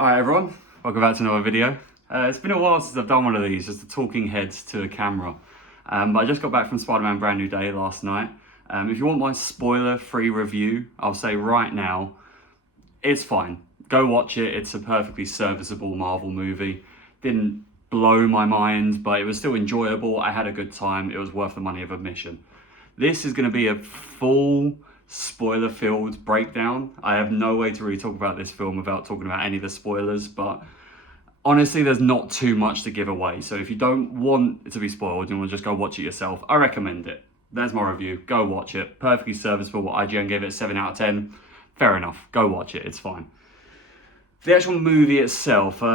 Alright everyone, welcome back to another video. It's been a while since I've done one of these, just a talking heads to a camera. But I just got back from Spider-Man Brand New Day last night. If you want my spoiler-free review, I'll say right now, it's fine. Go watch it, it's a perfectly serviceable Marvel movie. Didn't blow my mind, but it was still enjoyable. I had a good time, it was worth the money of admission. This is going to be a full spoiler-filled breakdown. I have no way to really talk about this film without talking about any of the spoilers, but honestly, there's not too much to give away. So if you don't want it to be spoiled and want to just go watch it yourself, I recommend it. There's my review. Go watch it. Perfectly serviceable. IGN gave it a 7 out of 10. Fair enough. Go watch it. It's fine. The actual movie itself, like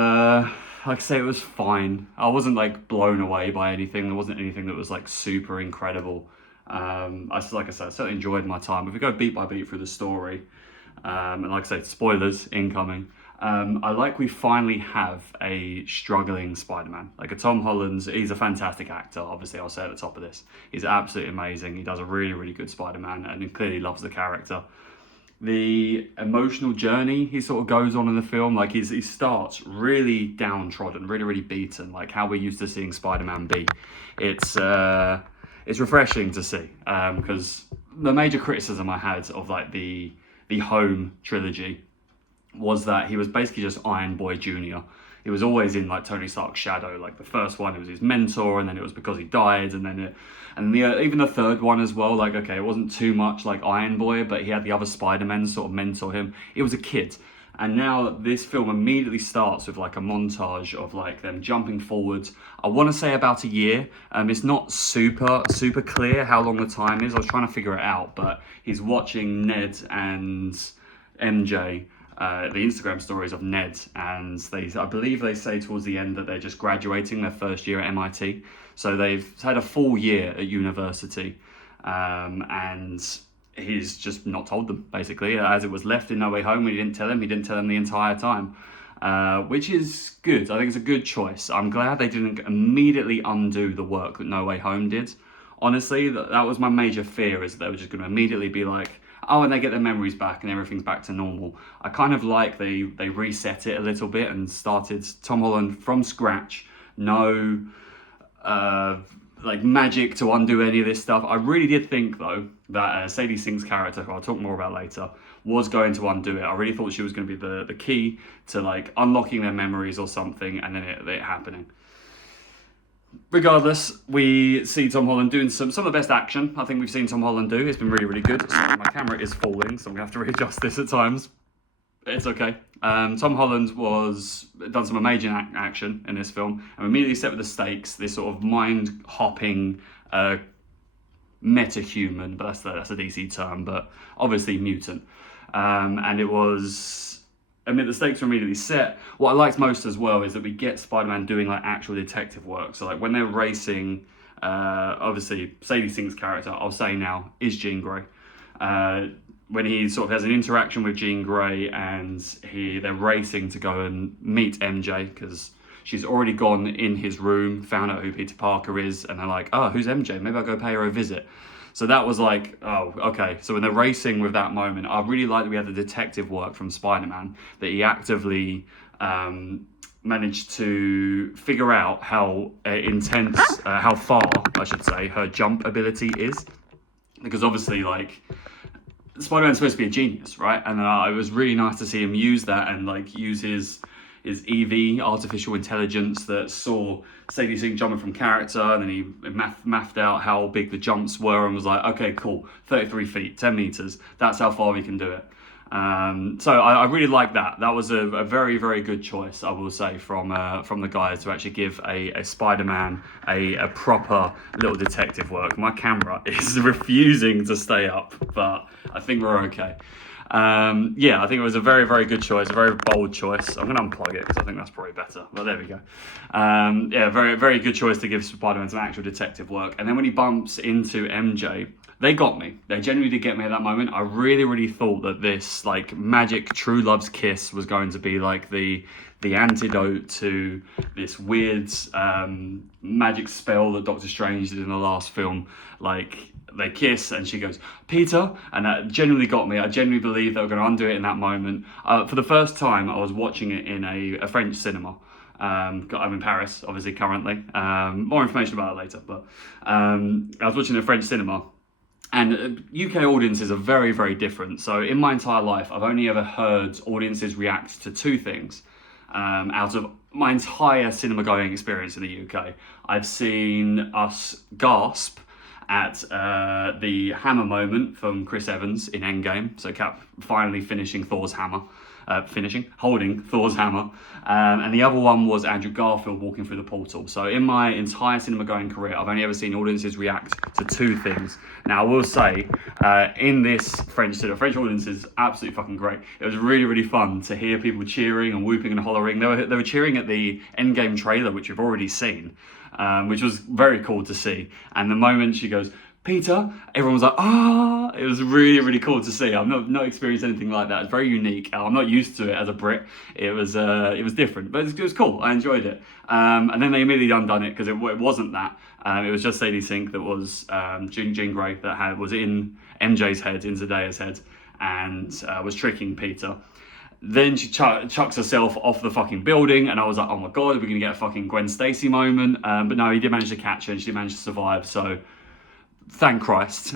I say, it was fine. I wasn't like blown away by anything. There wasn't anything that was like super incredible. Like I said, I certainly enjoyed my time. If we go beat by beat through the story, and like I said, spoilers incoming. I like we finally have a struggling Spider-Man. Like a Tom Holland, he's a fantastic actor. Obviously, I'll say at the top of this, he's absolutely amazing. He does a really, really good Spider-Man, and he clearly loves the character. The emotional journey he sort of goes on in the film, like he starts really downtrodden, really, really beaten, like how we're used to seeing Spider-Man be. It's refreshing to see, because the major criticism I had of like the Home trilogy was that he was basically just Iron Boy Jr. He was always in like Tony Stark's shadow. Like the first one, it was his mentor, and then it was because he died, and then even the third one as well. Like, okay, it wasn't too much like Iron Boy, but he had the other Spider-Men sort of mentor him. It was a kid. And now this film immediately starts with like a montage of like them jumping forward. I want to say about a year. It's not super clear how long the time is. I was trying to figure it out, but he's watching Ned and MJ, the Instagram stories of Ned, and I believe they say towards the end that they're just graduating their first year at MIT. So they've had a full year at university, and he's just not told them, basically, as it was left in No Way Home. He didn't tell them the entire time, which is good. I think it's a good choice. I'm glad they didn't immediately undo the work that No Way Home did. Honestly, that was my major fear, is that they were just going to immediately be like, oh, and they get their memories back and everything's back to normal. I kind of like they reset it a little bit and started Tom Holland from scratch. No like magic to undo any of this stuff. I really did think though that Sadie Sink's character, who I'll talk more about later, was going to undo it. I really thought she was going to be the key to like unlocking their memories or something, and then it happening. Regardless, we see Tom Holland doing some of the best action I think we've seen Tom Holland do. It's been really, really good. Sorry, my camera is falling, so I'm gonna have to readjust this at times. It's okay. Tom Holland done some amazing action in this film, and immediately set with the stakes. This sort of mind-hopping meta-human, but that's a DC term, but obviously mutant. And it was, the stakes were immediately set. What I liked most as well is that we get Spider-Man doing like actual detective work. So like when they're racing, obviously Sadie Sink's character, I'll say now, is Jean Grey. When he sort of has an interaction with Jean Grey, and they're racing to go and meet MJ, because she's already gone in his room, found out who Peter Parker is, and they're like, oh, who's MJ? Maybe I'll go pay her a visit. So that was like, oh, okay. So when they're racing with that moment, I really like that we had the detective work from Spider-Man, that he actively managed to figure out how intense, how far, I should say, her jump ability is. Because obviously, like, Spider-Man's supposed to be a genius, right? And it was really nice to see him use that and like use his EV, artificial intelligence, that saw Sadie Sink jumping from character, and then he mathed out how big the jumps were and was like, okay, cool, 33 feet, 10 meters, that's how far we can do it. So I really like that. That was a very, very good choice, I will say, from the guys to actually give a Spider-Man a proper little detective work. My camera is refusing to stay up, but I think we're okay. Yeah, I think it was a very, very good choice, a very bold choice. I'm going to unplug it because I think that's probably better, but there we go. Yeah, very, very good choice to give Spider-Man some actual detective work. And then when he bumps into MJ, they got me. They genuinely did get me at that moment. I really, really thought that this like magic true love's kiss was going to be like the antidote to this weird magic spell that Doctor Strange did in the last film. Like they kiss and she goes, Peter, and that genuinely got me. I genuinely believe they were going to undo it in that moment. For the first time, I was watching it in a French cinema. I'm in Paris, obviously, currently. More information about it later, but I was watching a French cinema. And UK audiences are very, very different. So in my entire life, I've only ever heard audiences react to two things out of my entire cinema going experience in the UK. I've seen us gasp at the hammer moment from Chris Evans in Endgame. So Cap finally finishing Thor's hammer. Holding Thor's hammer. And the other one was Andrew Garfield walking through the portal. So in my entire cinema going career, I've only ever seen audiences react to two things. Now, I will say, in this French audience is absolutely fucking great. It was really, really fun to hear people cheering and whooping and hollering. They were cheering at the Endgame trailer, which we've already seen, which was very cool to see. And the moment she goes, Peter, everyone was like, ah! It was really, really cool to see. I've not experienced anything like that. It's very unique. I'm not used to it as a Brit. It was different, but it was cool. I enjoyed it. And then they immediately undone it because it wasn't that. It was just Sadie Sink that was Jean Grey that was in MJ's head, in Zendaya's head, and was tricking Peter. Then she chucks herself off the fucking building, and I was like, oh my god, are we going to get a fucking Gwen Stacy moment? But no, he did manage to catch her, and she managed to survive, so thank Christ,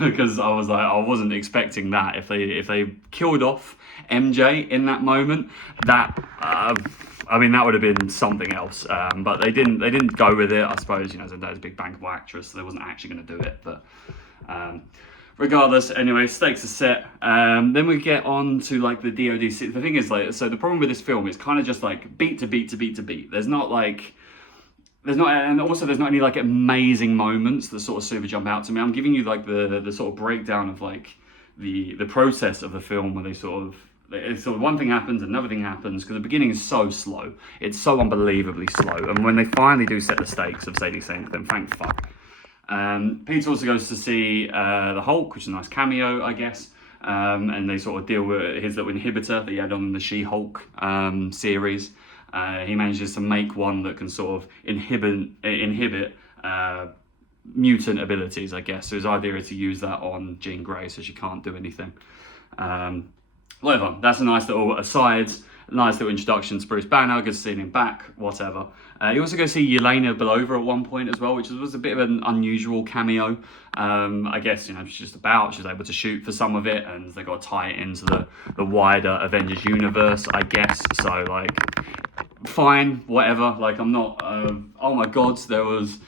because I was like, I wasn't expecting that. If they killed off MJ in that moment, that that would have been something else. But they didn't go with it. I suppose Zendaya's a big bankable actress, so they wasn't actually going to do it. But regardless, anyway, stakes are set. Then we get on to like the DODC. The thing is, like, so the problem with this film is kind of just like beat to beat to beat to beat. There's not any like amazing moments that sort of super jump out to me. I'm giving you like the sort of breakdown of like the process of the film, where they sort of one thing happens, another thing happens, because the beginning is so slow. It's so unbelievably slow. And when they finally do set the stakes of Sadie Sink, then thank fuck. Peter also goes to see the Hulk, which is a nice cameo, I guess. And they sort of deal with his little inhibitor that he had on the She-Hulk series. He manages to make one that can sort of inhibit mutant abilities, I guess. So his idea is to use that on Jean Grey, so she can't do anything. Whatever. That's a nice little aside. Nice little introduction to Bruce Banner. Good seeing him back. Whatever. You also go see Yelena Belova at one point as well, which was a bit of an unusual cameo. I guess she's just she's able to shoot for some of it, and they got to tie it into the wider Avengers universe, I guess. So like, fine, whatever. Like, I'm not. Oh my God, there was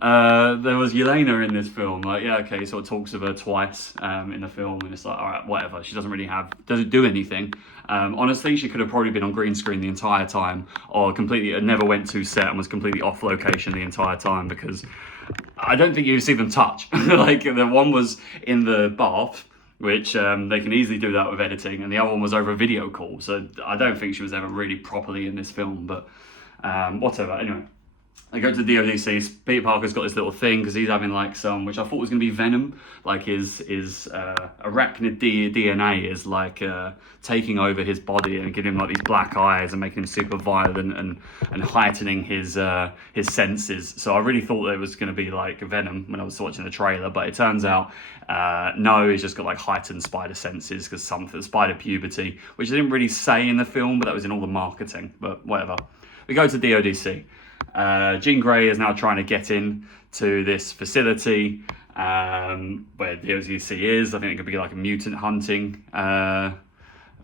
Yelena in this film. Like, yeah, okay, sort of talks of her twice in the film, and it's like, all right, whatever. She doesn't do anything. Honestly, she could have probably been on green screen the entire time, or completely never went to set and was completely off location the entire time, because I don't think you see them touch. Like, the one was in the bath, which they can easily do that with editing, and the other one was over a video call, so I don't think she was ever really properly in this film, but whatever. Anyway, I go to the DODC. Peter Parker's got this little thing because he's having like some, which I thought was going to be venom, like his arachnid DNA is like taking over his body and giving him like these black eyes and making him super violent and heightening his senses. So I really thought it was going to be like venom when I was watching the trailer, but it turns out no, he's just got like heightened spider senses because spider puberty, which they didn't really say in the film, but that was in all the marketing. But whatever. We go to DODC. Jean Grey is now trying to get in to this facility where DODC is. I think it could be like a mutant hunting, but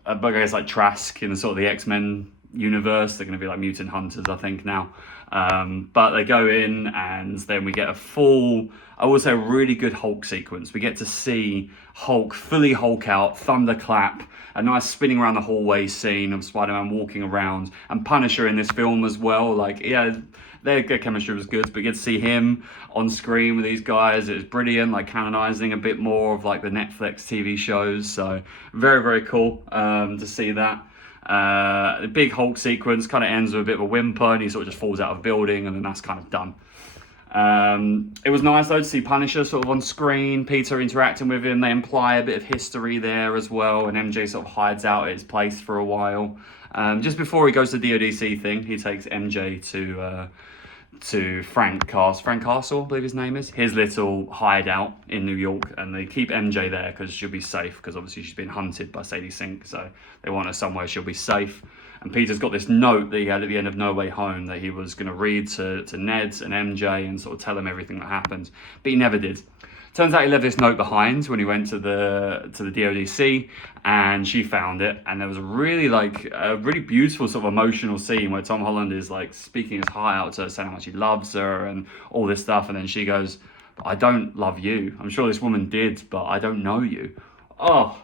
I guess like Trask in the sort of the X-Men universe. They're going to be like mutant hunters, I think, now. But they go in, and then we get a full, I would say, a really good Hulk sequence. We get to see Hulk fully Hulk out, thunderclap, a nice spinning around the hallway scene of Spider-Man walking around, and Punisher in this film as well. Like, yeah, their chemistry was good, but you get to see him on screen with these guys. It was brilliant, like canonizing a bit more of like the Netflix TV shows. So very, very cool to see that. The big Hulk sequence kind of ends with a bit of a whimper, and he sort of just falls out of a building, and then that's kind of done. It was nice though to see Punisher sort of on screen, Peter interacting with him. They imply a bit of history there as well, and MJ sort of hides out at his place for a while. Just before he goes to the DODC thing, he takes MJ to Frank Castle, I believe his name is, his little hideout in New York, and they keep MJ there because she'll be safe, because obviously she's been hunted by Sadie Sink, so they want her somewhere she'll be safe. And Peter's got this note that he had at the end of No Way Home that he was going to read to Ned and MJ and sort of tell them everything that happened, but he never did. Turns out he left this note behind when he went to the DODC, and she found it. And there was a really beautiful sort of emotional scene where Tom Holland is like speaking his heart out to her, saying how much he loves her and all this stuff. And then she goes, "I don't love you. I'm sure this woman did, but I don't know you." Oh,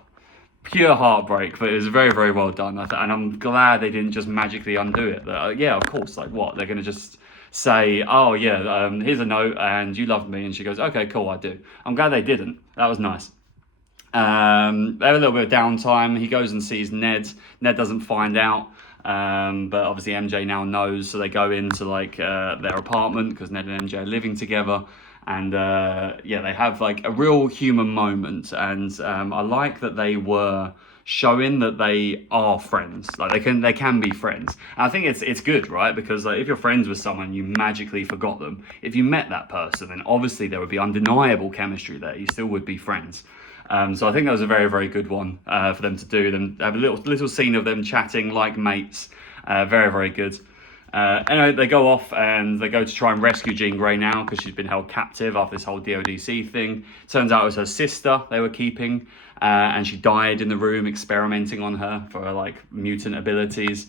pure heartbreak, but it was very, very well done. And I'm glad they didn't just magically undo it. Yeah, of course. Like what? They're going to just say, "Oh yeah, here's a note and you loved me," and she goes, "Okay, cool, I do." I'm glad they didn't. That was nice. They have a little bit of downtime. He goes and sees Ned. Ned doesn't find out, but obviously MJ now knows, so they go into like their apartment because Ned and MJ are living together. And yeah, they have like a real human moment, and I like that they were showing that they are friends. Like they can be friends. And I think it's good, right? Because like, if you're friends with someone, you magically forgot them. If you met that person, then obviously there would be undeniable chemistry there. You still would be friends. So I think that was a very, very good one for them to do. Them have a little scene of them chatting like mates. Very, very good. Anyway, they go off and they go to try and rescue Jean Grey now because she's been held captive after this whole DODC thing. Turns out it was her sister they were keeping, and she died in the room experimenting on her for her like mutant abilities.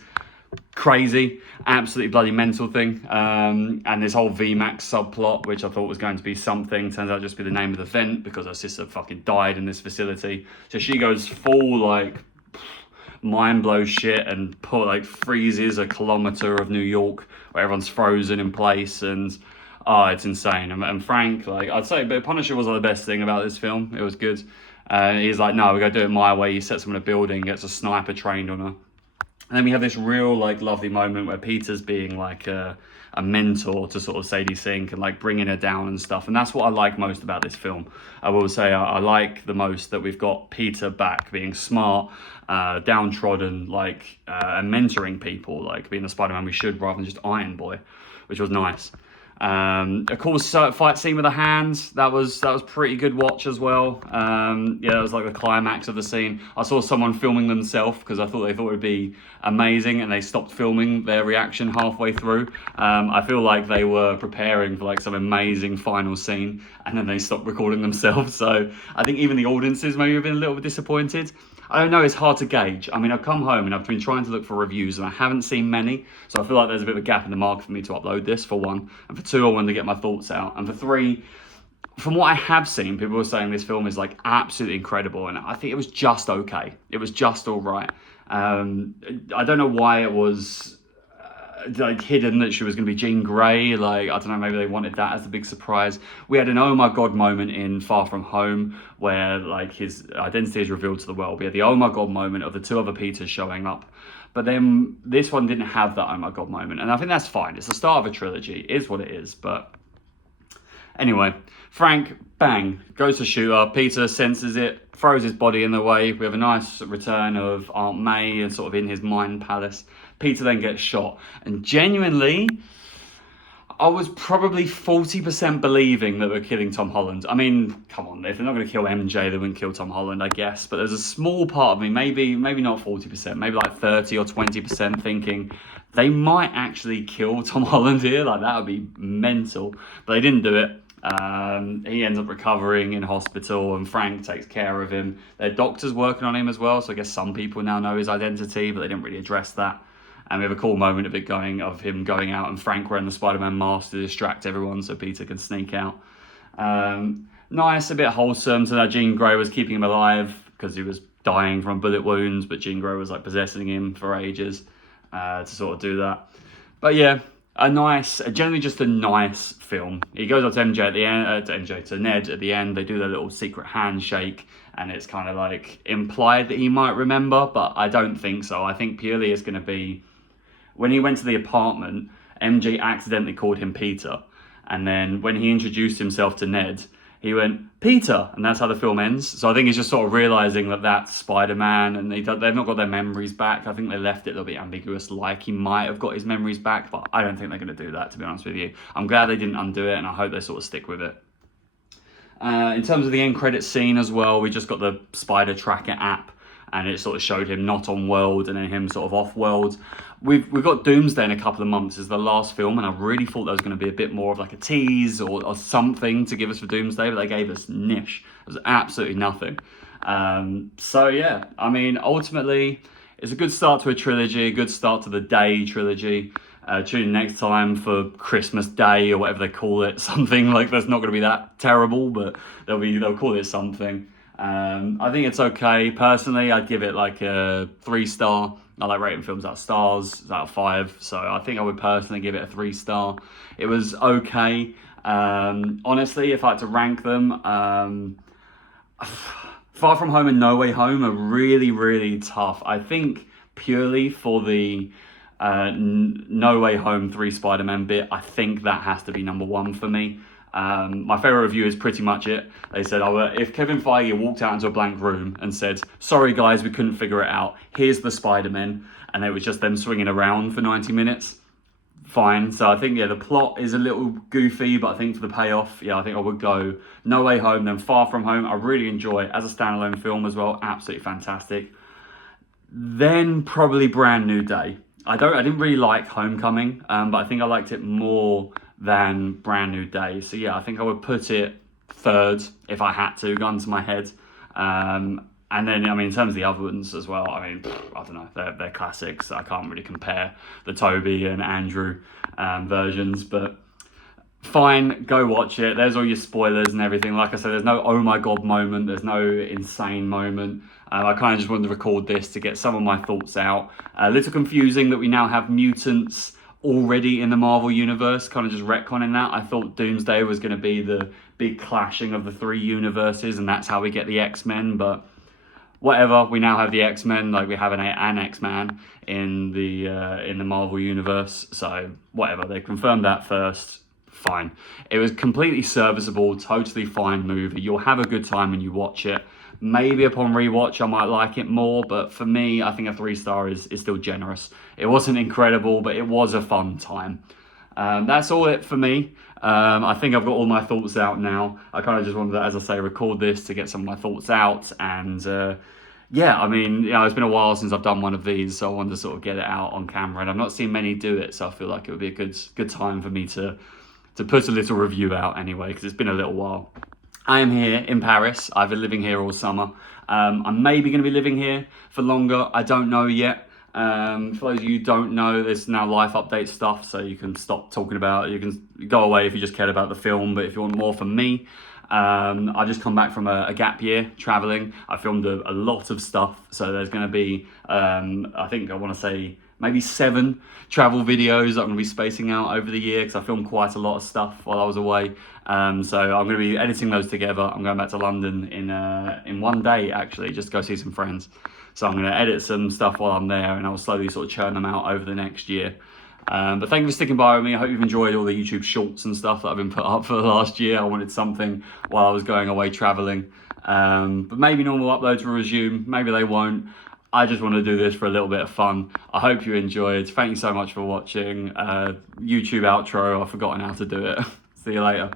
Crazy, absolutely bloody mental thing. And this whole VMAX subplot, which I thought was going to be something, turns out to just be the name of the vent because her sister fucking died in this facility. So she goes full like mind blow shit and freezes a kilometer of New York where everyone's frozen in place, and it's insane. And Frank, like I'd say, but Punisher was like the best thing about this film. It was good. He's like, "No, we're gonna do it my way." He sets them in a building, gets a sniper trained on her. And then we have this real like lovely moment where Peter's being like a mentor to sort of Sadie Sink and like bringing her down and stuff. And that's what I like most about this film. I will say I like the most that we've got Peter back being smart, downtrodden, and mentoring people, like being the Spider-Man we should rather than just Iron Boy, which was nice. Of course, fight scene with the hands, that was pretty good watch as well. Yeah, that was like the climax of the scene. I saw someone filming themselves because they thought it would be amazing, and they stopped filming their reaction halfway through. I feel like they were preparing for like some amazing final scene, and then they stopped recording themselves. So I think even the audiences maybe have been a little bit disappointed. I don't know, it's hard to gauge. I mean, I've come home and I've been trying to look for reviews and I haven't seen many. So I feel like there's a bit of a gap in the market for me to upload this, for one. And for two, I wanted to get my thoughts out. And for three, from what I have seen, people were saying this film is like absolutely incredible. And I think it was just okay. It was just all right. I don't know why it was like hidden that she was going to be Jean Grey. Like, I don't know, maybe they wanted that as the big surprise. We had an oh my god moment in Far From Home where like his identity is revealed to the world. We had the oh my god moment of the two other Peters showing up, but then this one didn't have that oh my god moment, and I think that's fine. It's the start of a trilogy. It is what it is. But anyway, Frank, bang, goes to shoot her. Peter senses it, throws his body in the way. We have a nice return of Aunt May and sort of in his mind palace. Peter then gets shot. And genuinely, I was probably 40% believing that we're killing Tom Holland. I mean, come on, if they're not going to kill MJ, they wouldn't kill Tom Holland, I guess. But there's a small part of me, maybe not 40%, maybe like 30 or 20% thinking they might actually kill Tom Holland here. Like, that would be mental. But they didn't do it. He ends up recovering in hospital, and Frank takes care of him. Their doctor's working on him as well, so I guess some people now know his identity, but they didn't really address that. And we have a cool moment of him going out and Frank wearing the Spider-Man mask to distract everyone so Peter can sneak out. Nice, a bit wholesome. So that Jean Grey was keeping him alive because he was dying from bullet wounds, but Jean Grey was like possessing him for ages to sort of do that. But yeah, generally just a nice film. He goes up to MJ at the end, to Ned at the end. They do their little secret handshake, and it's kind of like implied that he might remember, but I don't think so. I think purely it's going to be when he went to the apartment, MJ accidentally called him Peter, and then when he introduced himself to Ned, he went, Peter, and that's how the film ends. So I think he's just sort of realising that that's Spider-Man, and they've not got their memories back. I think they left it a little bit ambiguous, like he might have got his memories back, but I don't think they're going to do that, to be honest with you. I'm glad they didn't undo it, and I hope they sort of stick with it. In terms of the end credits scene as well, we just got the Spider Tracker app, and it sort of showed him not on world and then him sort of off world. We've got Doomsday in a couple of months as the last film, and I really thought there was going to be a bit more of like a tease or something to give us for Doomsday, but they gave us niche. It was absolutely nothing. So yeah, I mean, ultimately, it's a good start to a trilogy, a good start to the Day trilogy. Tune in next time for Christmas Day or whatever they call it, something like that's not going to be that terrible, but they'll call it something. I think it's okay. Personally, I'd give it like a 3-star. I like rating films out of stars, out of 5. So I think I would personally give it a 3-star. It was okay. Honestly, if I had to rank them, Far From Home and No Way Home are really, really tough. I think purely for the No Way Home 3 Spider-Man bit, I think that has to be number 1 for me. My favourite review is pretty much it. They said, if Kevin Feige walked out into a blank room and said, sorry guys, we couldn't figure it out, here's the Spider-Man, and it was just them swinging around for 90 minutes, fine. So I think, yeah, the plot is a little goofy, but I think for the payoff, yeah, I think I would go No Way Home, then Far From Home. I really enjoy it as a standalone film as well, absolutely fantastic. Then probably Brand New Day. I didn't really like Homecoming, but I think I liked it more than Brand New Day. So yeah, I think I would put it 3rd if I had to, gun to my head. And then, I mean, in terms of the other ones as well, I mean, I don't know, they're classics. I can't really compare the Tobey and Andrew versions, but fine, go watch it. There's all your spoilers and everything. Like I said, there's no oh my god moment. There's no insane moment. I kind of just wanted to record this to get some of my thoughts out. A little confusing that we now have mutants already in the Marvel Universe, kind of just retconning that. I thought Doomsday was going to be the big clashing of the 3 universes, and that's how we get the X-Men, but whatever, we now have the X-Men, like we have an X-Man in the Marvel Universe, so whatever, they confirmed that first, fine. It was completely serviceable, totally fine movie. You'll have a good time when you watch it. Maybe upon rewatch I might like it more, but for me, I think a 3-star is still generous. It wasn't incredible, but it was a fun time. That's all it for me. I think I've got all my thoughts out now. I kind of just wanted to, as I say, record this to get some of my thoughts out. And yeah, I mean, you know, it's been a while since I've done one of these, so I wanted to sort of get it out on camera. And I've not seen many do it, so I feel like it would be a good time for me to put a little review out anyway, because it's been a little while. I am here in Paris. I've been living here all summer. I'm maybe going to be living here for longer. I don't know yet. For those of you who don't know, there's now life update stuff, so you can stop talking about it. You can go away if you just cared about the film, but if you want more from me, I've just come back from a gap year traveling. I filmed a lot of stuff, so there's going to be, I think I want to say maybe 7 travel videos that I'm going to be spacing out over the year, because I filmed quite a lot of stuff while I was away. So I'm going to be editing those together. I'm going back to London in one day, actually, just to go see some friends. So I'm going to edit some stuff while I'm there, and I'll slowly sort of churn them out over the next year. But thank you for sticking by with me. I hope you've enjoyed all the YouTube shorts and stuff that I've been put up for the last year. I wanted something while I was going away traveling. But maybe normal uploads will resume. Maybe they won't. I just want to do this for a little bit of fun. I hope you enjoyed. Thank you so much for watching. YouTube outro, I've forgotten how to do it. See you later.